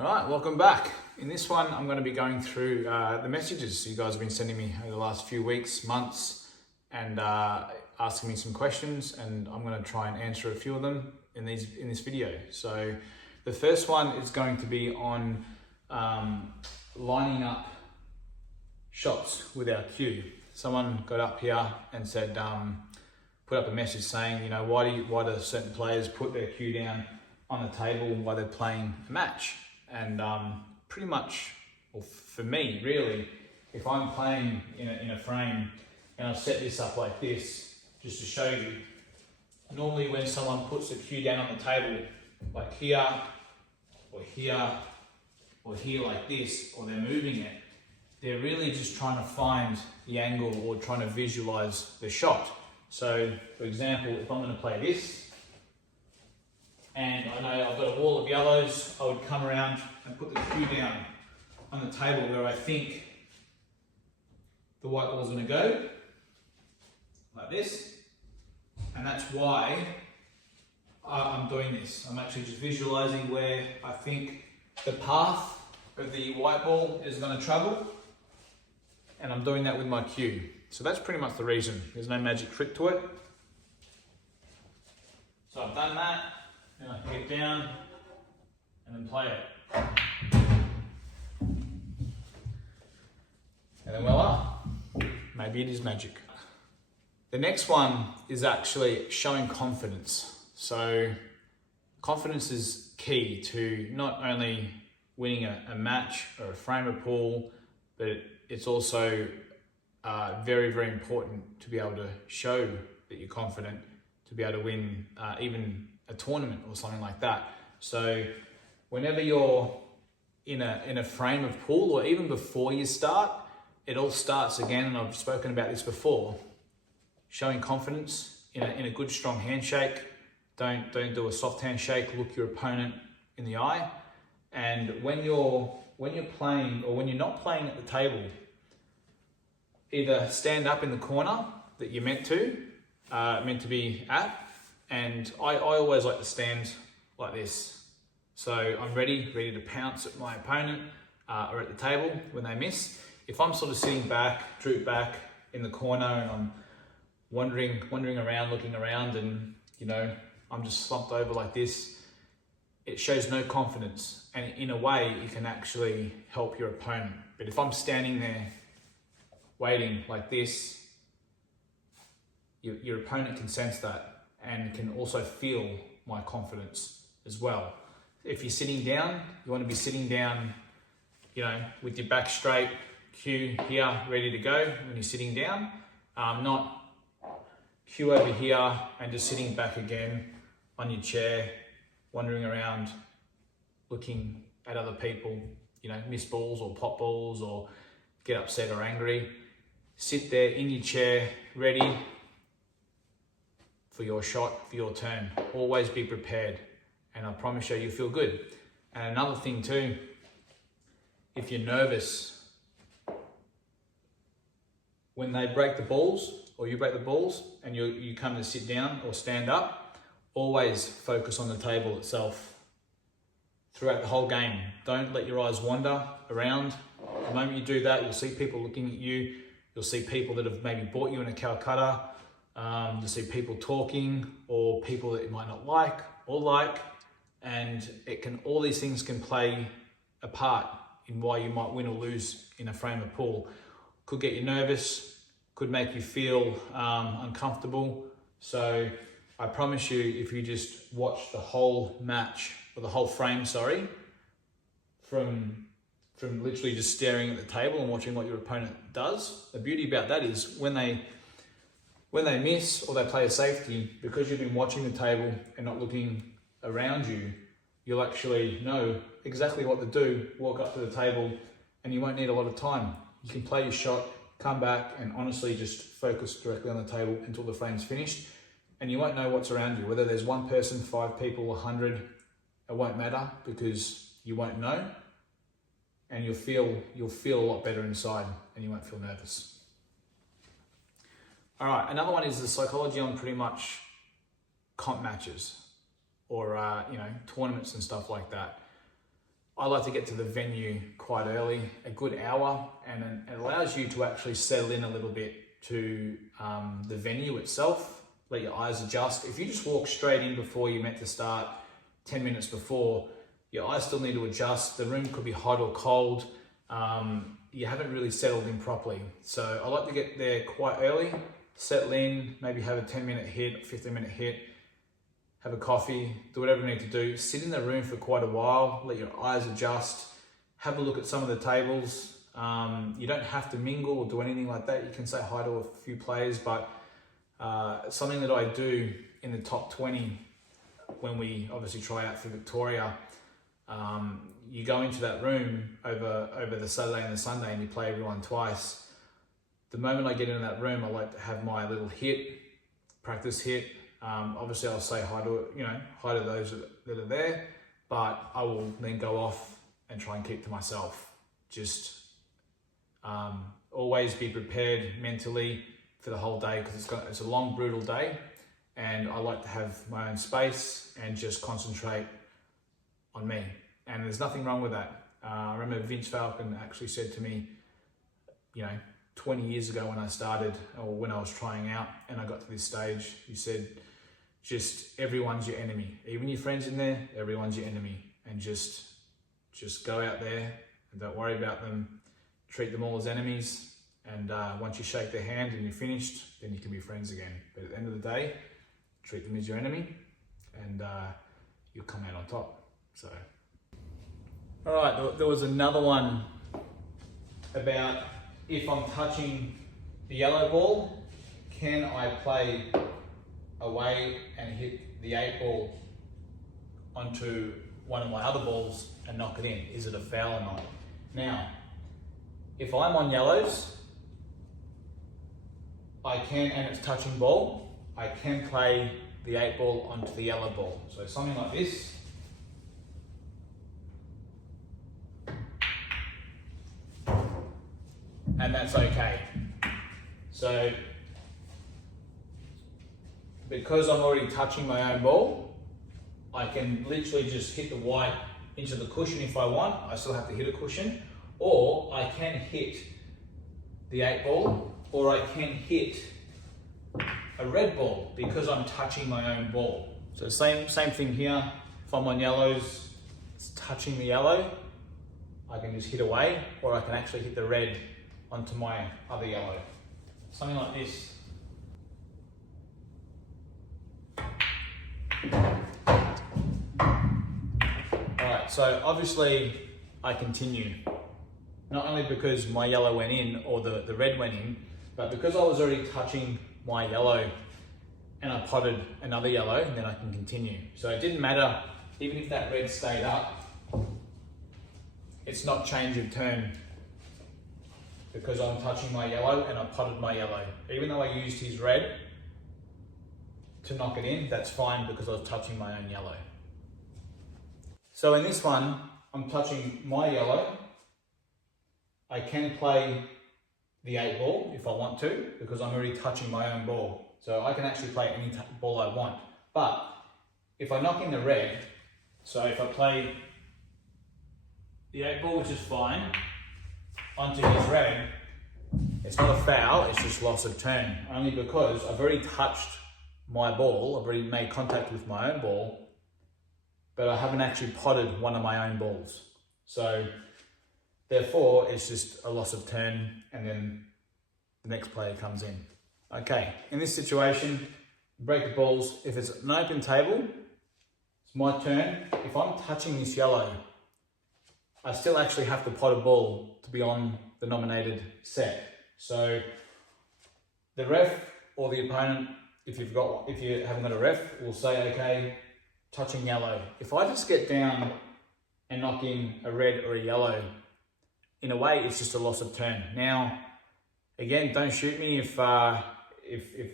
All right, welcome back. In this one, I'm going to be going through the messages you guys have been sending me over the last few weeks, months, and asking me some questions, and I'm going to try and answer a few of them in this video. So the first one is going to be on lining up shots with our cue. Someone got up here and said, put up a message saying, you know, why do certain players put their cue down on the table while they're playing a match? And pretty much, well, for me, really, if I'm playing in a frame and I've set this up like this, just to show you, normally when someone puts a cue down on the table, like here, or here, or here like this, or they're moving it, they're really just trying to find the angle or trying to visualize the shot. So, for example, if I'm going to play this, and I know I've got a wall of yellows, I would come around and put the cue down on the table where I think the white ball is going to go, like this. And that's why I'm doing this. I'm actually just visualizing where I think the path of the white ball is going to travel, and I'm doing that with my cue. So that's pretty much the reason. There's no magic trick to it. So I've done that. Now I can get down and then play it. And then voila, maybe it is magic. The next one is actually showing confidence. So confidence is key to not only winning a match or a frame of pool, but it's also very, very important to be able to show that you're confident, to be able to win even a tournament or something like that. So whenever you're in a frame of pool, or even before you start, it all starts again, and I've spoken about this before, showing confidence in a good strong handshake. Don't do a soft handshake. Look your opponent in the eye. And when you're playing, or when you're not playing at the table, either stand up in the corner that you're meant to be at. And I always like to stand like this. So I'm ready to pounce at my opponent or at the table when they miss. If I'm sort of sitting back, drooped back in the corner, and I'm wandering around, looking around, and I'm just slumped over like this, it shows no confidence. And in a way, it can actually help your opponent. But if I'm standing there waiting like this, your opponent can sense that and can also feel my confidence as well. If you're sitting down, you want to be sitting down, with your back straight, cue here, ready to go when you're sitting down, not cue over here and just sitting back again on your chair, wandering around, looking at other people, miss balls or pop balls or get upset or angry. Sit there in your chair, ready for your shot, for your turn. Always be prepared, and I promise you'll feel good. And another thing too, if you're nervous, when they break the balls, or you break the balls, and you come to sit down or stand up, always focus on the table itself throughout the whole game. Don't let your eyes wander around. The moment you do that, you'll see people looking at you. You'll see people that have maybe bought you in a Calcutta. You'll see people talking, or people that you might not like or like, and all these things can play a part in why you might win or lose in a frame of pool. Could get you nervous, could make you feel uncomfortable. So I promise you, if you just watch the whole match, or the whole frame, from literally just staring at the table and watching what your opponent does, the beauty about that is when they miss or they play a safety, because you've been watching the table and not looking around you, you'll actually know exactly what to do, walk up to the table, and you won't need a lot of time. You can play your shot, come back, and honestly just focus directly on the table until the frame's finished, and you won't know what's around you. Whether there's one person, 5 people, 100, it won't matter, because you won't know, and you'll feel a lot better inside, and you won't feel nervous. All right, another one is the psychology on pretty much comp matches or tournaments and stuff like that. I like to get to the venue quite early, a good hour, and then it allows you to actually settle in a little bit to the venue itself. Let your eyes adjust. If you just walk straight in before you're meant to start 10 minutes before, your eyes still need to adjust. The room could be hot or cold. You haven't really settled in properly. So I like to get there quite early, settle in, maybe have a 10-minute hit, 15-minute hit, have a coffee, do whatever you need to do. Sit in the room for quite a while, let your eyes adjust, have a look at some of the tables. You don't have to mingle or do anything like that. You can say hi to a few players, but something that I do in the top 20 when we obviously try out for Victoria, you go into that room over the Saturday and the Sunday and you play everyone twice. The moment I get into that room, I like to have my little hit, practice hit. Obviously I'll say hi to those that are there, but I will then go off and try and keep to myself. Just always be prepared mentally for the whole day, because it's a long, brutal day, and I like to have my own space and just concentrate on me. And there's nothing wrong with that. I remember Vince Falcon actually said to me, 20 years ago when I started, or when I was trying out and I got to this stage, he said, just everyone's your enemy. Even your friends in there, everyone's your enemy. And just go out there and don't worry about them. Treat them all as enemies. And once you shake their hand and you're finished, then you can be friends again. But at the end of the day, treat them as your enemy, and you'll come out on top. So, all right, there was another one about if I'm touching the yellow ball, can I play away and hit the 8 ball onto one of my other balls and knock it in? Is it a foul or not? Now, if I'm on yellows, I can, and it's touching ball, I can play the 8 ball onto the yellow ball. So something like this. And that's okay. So, because I'm already touching my own ball, I can literally just hit the white into the cushion if I want. I still have to hit a cushion. Or I can hit the 8 ball, or I can hit a red ball because I'm touching my own ball. So same thing here. If I'm on yellows, it's touching the yellow, I can just hit away, or I can actually hit the red onto my other yellow. Something like this. Alright, so obviously I continue. Not only because my yellow went in, or the red went in, but because I was already touching my yellow and I potted another yellow, then I can continue. So it didn't matter, even if that red stayed up, it's not change of turn because I'm touching my yellow and I potted my yellow. Even though I used his red to knock it in, that's fine because I was touching my own yellow. So in this one, I'm touching my yellow. I can play the 8 ball if I want to, because I'm already touching my own ball. So I can actually play any ball I want. But if I knock in the red, so if I play the 8 ball, which is fine, onto his red, it's not a foul, it's just loss of turn. Only because I've already touched my ball, I've already made contact with my own ball, but I haven't actually potted one of my own balls. So therefore, it's just a loss of turn, and then the next player comes in. Okay, in this situation, break the balls. If it's an open table, it's my turn. If I'm touching this yellow, I still actually have to pot a ball to be on the nominated set. So the ref or the opponent, if you haven't got a ref, will say, okay, touching yellow. If I just get down and knock in a red or a yellow, in a way, it's just a loss of turn. Now, again, don't shoot me if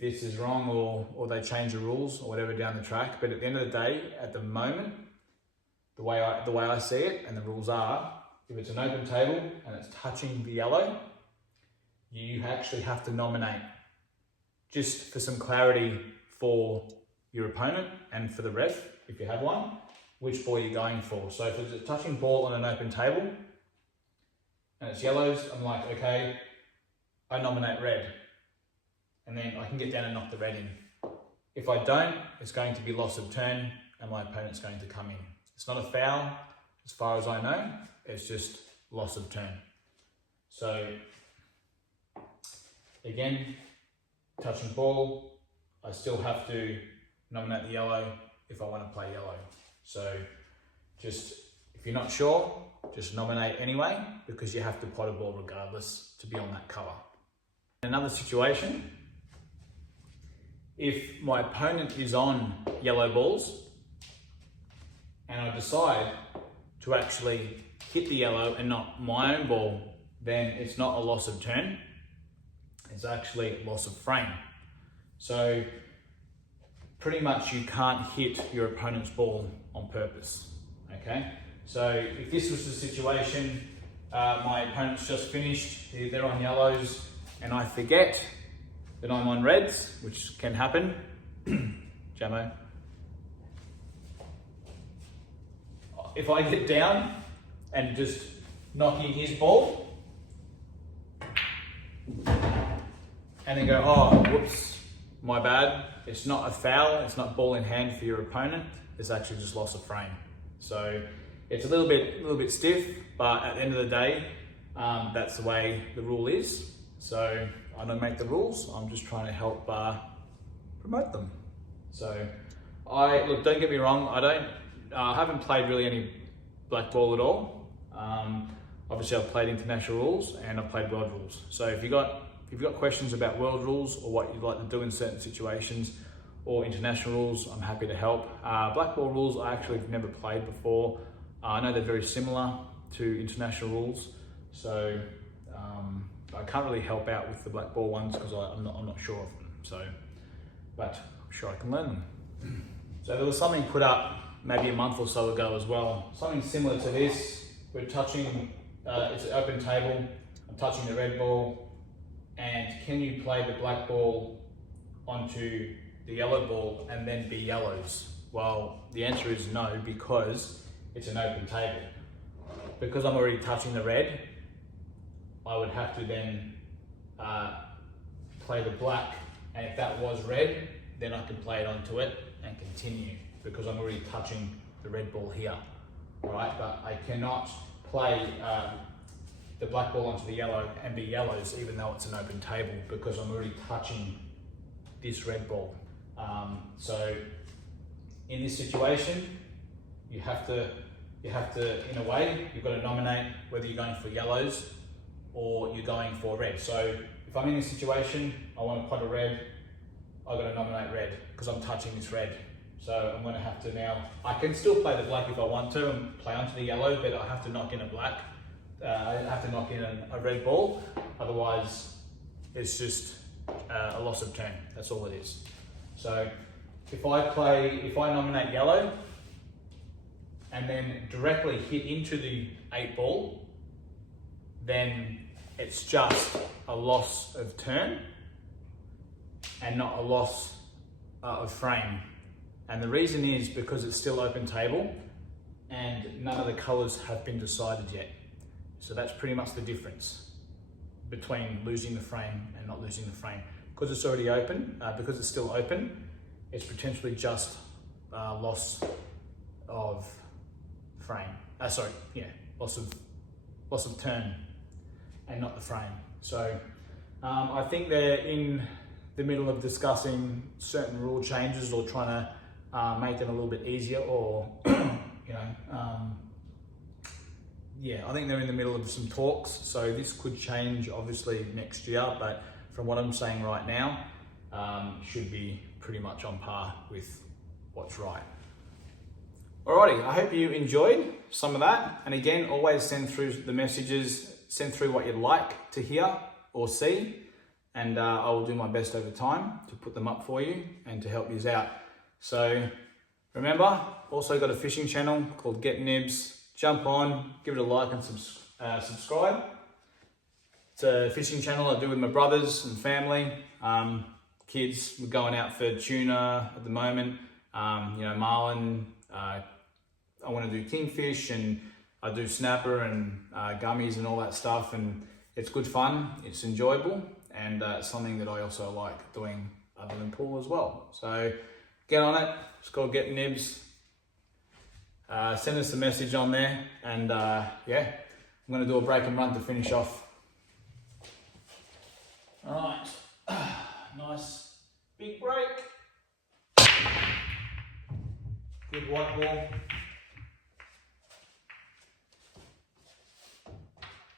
this is wrong or they change the rules or whatever down the track. But at the end of the day, at the moment, the way I see it and the rules are, if it's an open table and it's touching the yellow, you actually have to nominate, just for some clarity for your opponent and for the ref, if you have one. which ball you're going for. So if it's a touching ball on an open table and it's yellows, I'm like, okay, I nominate red. And then I can get down and knock the red in. If I don't, it's going to be loss of turn and my opponent's going to come in. It's not a foul, as far as I know, it's just loss of turn. So again, touching ball, I still have to nominate the yellow if I want to play yellow. So just, if you're not sure, just nominate anyway, because you have to pot a ball regardless to be on that colour. Another situation, if my opponent is on yellow balls and I decide to actually hit the yellow and not my own ball, then it's not a loss of turn, it's actually loss of frame. So pretty much you can't hit your opponent's ball on purpose, okay? So if this was the situation, my opponent's just finished, they're on yellows, and I forget that I'm on reds, which can happen. Jamo. If I get down and just knock in his ball, and then go, oh, whoops, my bad. It's not a foul, it's not ball in hand for your opponent, it's actually just loss of frame. So it's a little bit stiff, but at the end of the day, that's the way the rule is. So I don't make the rules, I'm just trying to help promote them. So look, don't get me wrong, I haven't played really any black ball at all. Obviously I've played international rules and I've played world rules. So if you've got questions about world rules or what you'd like to do in certain situations or international rules, I'm happy to help. Black ball rules I actually have never played before. I know they're very similar to international rules, so I can't really help out with the black ball ones because I'm not sure of them. So, but I'm sure I can learn them. So there was something put up maybe a month or so ago as well, something similar to this. We're touching, it's an open table, I'm touching the red ball, and can you play the black ball onto the yellow ball and then be yellows? Well, the answer is no, because it's an open table. Because I'm already touching the red, I would have to then play the black, and if that was red, then I can play it onto it and continue, because I'm already touching the red ball here, right? But I cannot play the black ball onto the yellow and be yellows, even though it's an open table, because I'm already touching this red ball. So in this situation, you have to, in a way, you've got to nominate whether you're going for yellows or you're going for red. So if I'm in this situation, I want to pot a red, I've got to nominate red because I'm touching this red. So I'm going to have to now, I can still play the black if I want to and play onto the yellow, but I have to knock in a black. I have to knock in a red ball, otherwise it's just a loss of turn. That's all it is. So if I nominate yellow and then directly hit into the 8 ball, then it's just a loss of turn and not a loss of frame. And the reason is because it's still open table and none of the colours have been decided yet. So that's pretty much the difference between losing the frame and not losing the frame. Because it's already open, because it's still open, it's potentially just loss of frame. Loss of turn and not the frame. So I think they're in the middle of discussing certain rule changes or trying to make them a little bit easier, or I think they're in the middle of some talks. So this could change obviously next year, but from what I'm saying right now, should be pretty much on par with what's right. Alrighty, I hope you enjoyed some of that. And again, always send through the messages, send through what you'd like to hear or see, and I will do my best over time to put them up for you and to help you out. So remember, also got a fishing channel called Get Nibs. Jump on, give it a like and subscribe. It's a fishing channel I do with my brothers and family. Kids, we're going out for tuna at the moment. Marlin, I want to do kingfish, and I do snapper and gummies and all that stuff, and it's good fun, it's enjoyable, and something that I also like doing other than pool as well. So get on it, it's called Get Nibs. Send us a message on there, and yeah, I'm going to do a break and run to finish off. Alright, nice big break. Good white ball.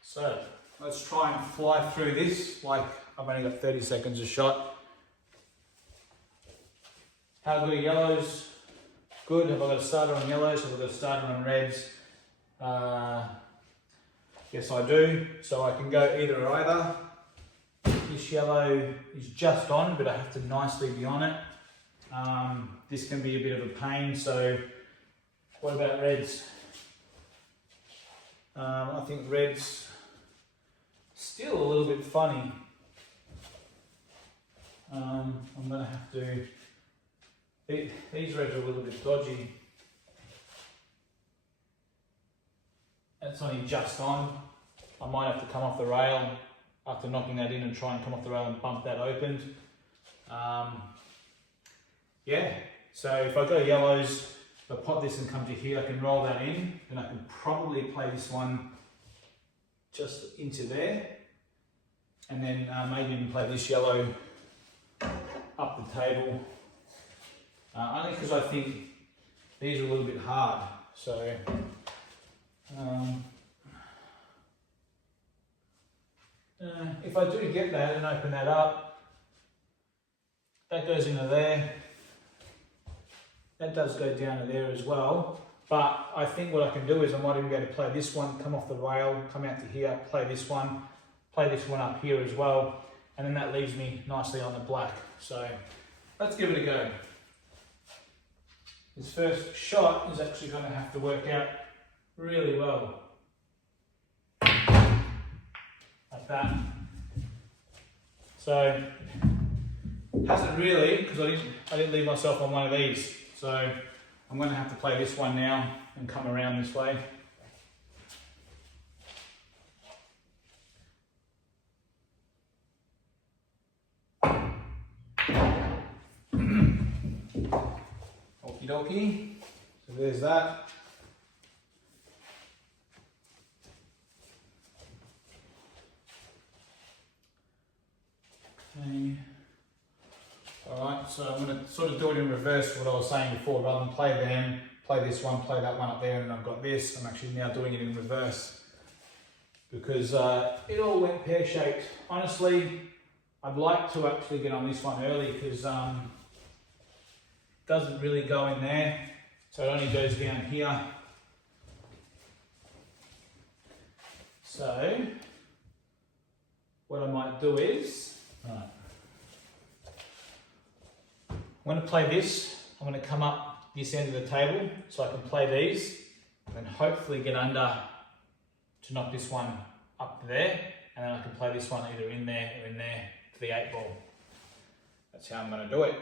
So let's try and fly through this like I've only got 30 seconds a shot. How good are yellows? Good. Have I got a starter on yellows? Have I got a starter on reds? Yes, I do. So I can go either or either. This yellow is just on, but I have to nicely be on it. This can be a bit of a pain. So what about reds? I think reds still a little bit funny. I'm going to have to. These reds are a little bit dodgy. That's only just on. I might have to come off the rail after knocking that in and try and come off the rail and bump that opened. Yeah, so if I go yellows, if I pop this and come to here, I can roll that in, and I can probably play this one just into there, and then maybe even play this yellow up the table. Only because I think these are a little bit hard. So if I do get that and open that up, that goes into there. That does go down to there as well. But I think what I can do is I might even be able to play this one, come off the rail, come out to here, play this one up here as well. And then that leaves me nicely on the black. So let's give it a go. This first shot is actually going to have to work out really well. Like that. So, hasn't really, because I didn't leave myself on one of these. So, I'm going to have to play this one now and come around this way. Okie dokie. So there's that. Okay. Alright, so I'm going to sort of do it in reverse what I was saying before. Rather than play them, play this one, play that one up there, and then I've got this. I'm actually now doing it in reverse because it all went pear-shaped. Honestly, I'd like to actually get on this one early because doesn't really go in there, so it only goes down here. So what I might do is, I'm going to play this. I'm going to come up this end of the table so I can play these and hopefully get under to knock this one up there, and then I can play this one either in there or in there for the 8 ball. That's how I'm going to do it.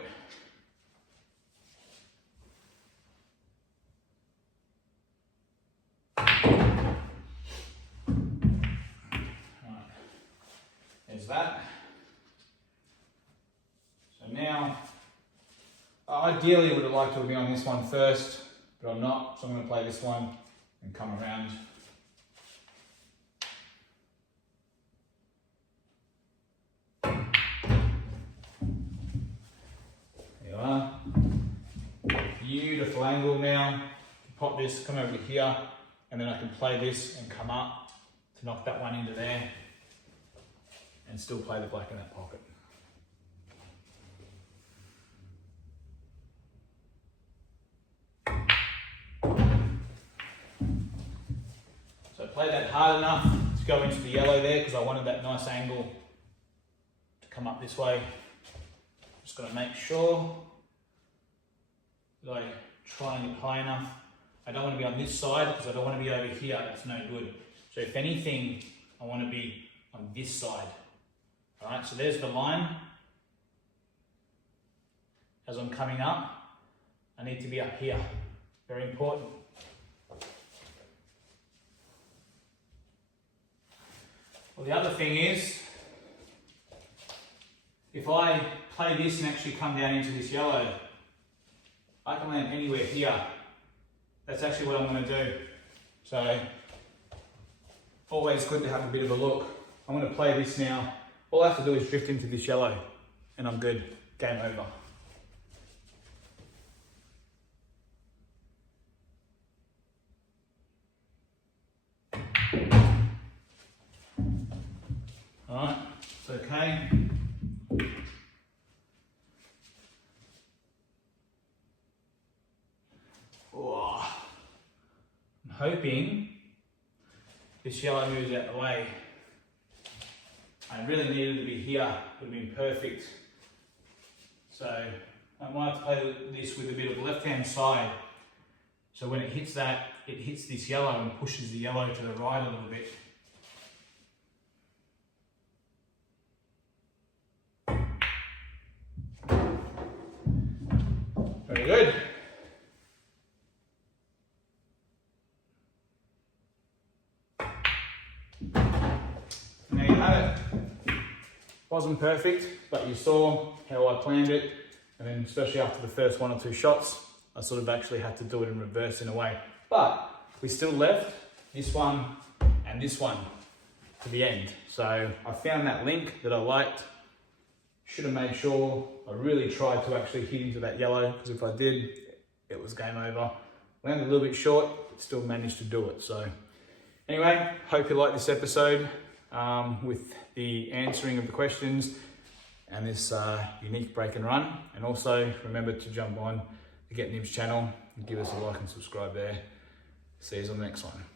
There's that. So now, ideally I would have liked to have been on this one first, but I'm not, so I'm going to play this one and come around. There you are. Beautiful angle now. Pop this, come over to here, and then I can play this and come up to knock that one into there and still play the black in that pocket. So I played that hard enough to go into the yellow there because I wanted that nice angle to come up this way. Just got to make sure that I try and get high enough. I don't want to be on this side because I don't want to be over here. That's no good. So if anything, I want to be on this side. All right, so there's the line. As I'm coming up, I need to be up here. Very important. Well, the other thing is, if I play this and actually come down into this yellow, I can land anywhere here. That's actually what I'm going to do. So, always good to have a bit of a look. I'm going to play this now. All I have to do is drift into this yellow and I'm good. Game over. Alright, it's okay. Oh, I'm hoping this yellow moves out of the way. I really needed to be here, it would have been perfect. So I might have to play this with a bit of left hand side. So when it hits that, it hits this yellow and pushes the yellow to the right a little bit. Very good. And there you have it. Wasn't perfect, but you saw how I planned it. And then especially after the first 1 or 2 shots, I sort of actually had to do it in reverse in a way. But we still left this one and this one to the end. So I found that link that I liked. Should have made sure I really tried to actually hit into that yellow, because if I did, it was game over. Landed a little bit short, but still managed to do it. So anyway, hope you liked this episode with the answering of the questions and this unique break and run. And also remember to jump on the Get Nibs channel and give us a like and subscribe there. See you on the next one.